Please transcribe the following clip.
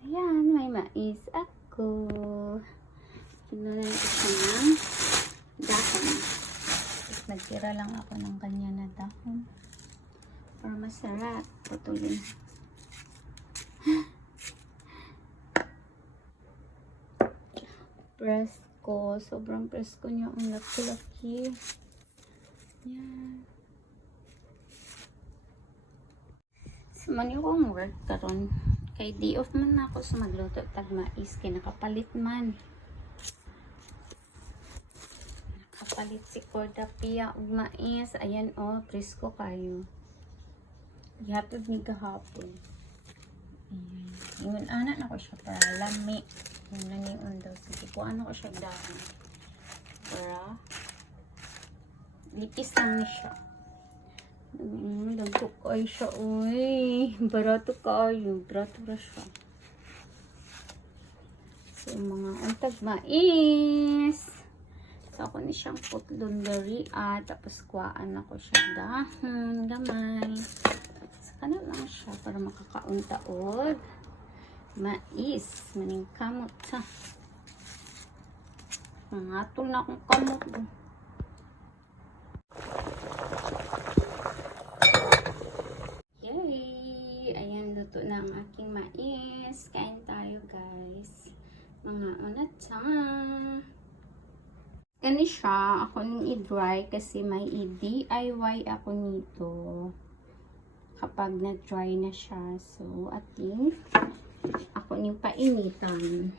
Ayan, may mais ako. Pinunan ko siya ng dahon. Nagtira lang ako ng kanya na dahon. Para masarap. Putulin. Presko. Sobrang presko niya. Ang laki-laki. Yan. Sa man yung work karon kay day off man ako sa magluto tag mais kay man. Nakapalit si Corda Pia og mais. Ayan oh, presko kayo. Gihatod ni gahapon. Ayan. Ingon ana na ko siya para lami. Yun na ni daw. Sige, kuha ko siya dahon. Para lipis lang ni siya. Dagko kayo siya, uy. Barato kayo. Barato ra siya. So, mga untag mais. So, ako ni siyang putlon at tapos kuhaan ako siya dahon, gamay. Sa kanan lang siya para makakauntaod. Mais. Maning kamot sa. Mangatol na akong kamot. oh. Aking mais. Kain tayo, guys. Mga unatsa. Gani siya. Ako nung i-dry kasi may i-DIY ako nito. Kapag na-dry na siya. So, ating ako ning painitan.